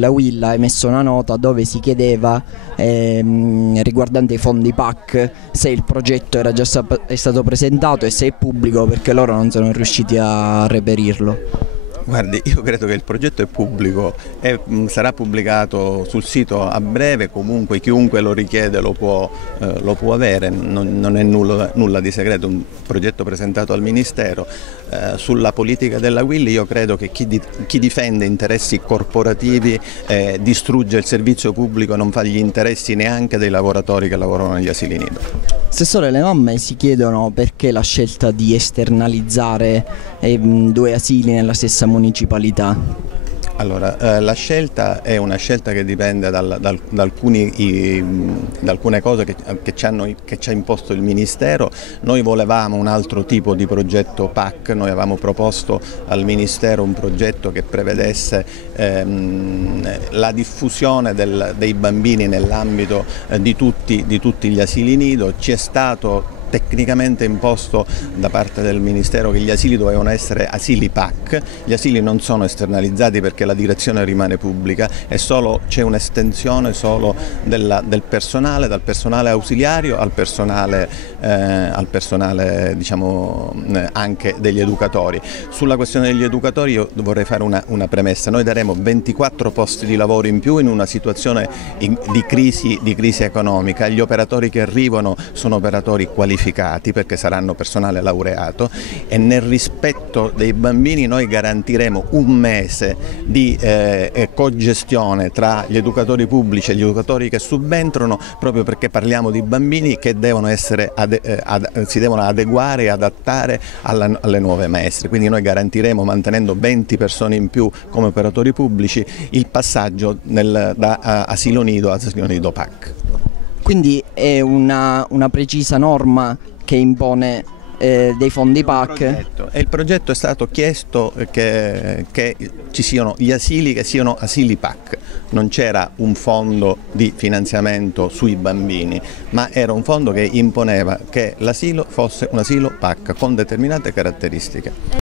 La UIL ha emesso una nota dove si chiedeva riguardante i fondi PAC se il progetto è stato presentato e se è pubblico, perché loro non sono riusciti a reperirlo. Guardi, io credo che il progetto è pubblico e sarà pubblicato sul sito a breve, comunque chiunque lo richiede lo può avere, non è nulla di segreto, un progetto presentato al Ministero. Sulla politica della UIL io credo che chi difende interessi corporativi distrugge il servizio pubblico e non fa gli interessi neanche dei lavoratori che lavorano negli asili nido. Assessore, le mamme si chiedono perché la scelta di esternalizzare due asili nella stessa municipalità. Allora, la scelta è una scelta che dipende da alcune cose che ci ha imposto il Ministero. Noi volevamo un altro tipo di progetto PAC, noi avevamo proposto al Ministero un progetto che prevedesse la diffusione dei bambini nell'ambito di tutti gli asili nido. Ci è stato tecnicamente imposto da parte del Ministero che gli asili dovevano essere asili PAC, gli asili non sono esternalizzati perché la direzione rimane pubblica e c'è un'estensione solo del personale, dal personale ausiliario al personale diciamo, anche degli educatori. Sulla questione degli educatori io vorrei fare una premessa: noi daremo 24 posti di lavoro in più in una situazione di crisi economica. Gli operatori che arrivano sono operatori qualificati perché saranno personale laureato e nel rispetto dei bambini noi garantiremo un mese di cogestione tra gli educatori pubblici e gli educatori che subentrano, proprio perché parliamo di bambini che devono si devono adeguare e adattare alle nuove maestre. Quindi noi garantiremo, mantenendo 20 persone in più come operatori pubblici, il passaggio da asilo nido a asilo nido PAC. Quindi è una precisa norma che impone dei fondi PAC. E il progetto è stato chiesto che ci siano gli asili che siano asili PAC. Non c'era un fondo di finanziamento sui bambini, ma era un fondo che imponeva che l'asilo fosse un asilo PAC con determinate caratteristiche.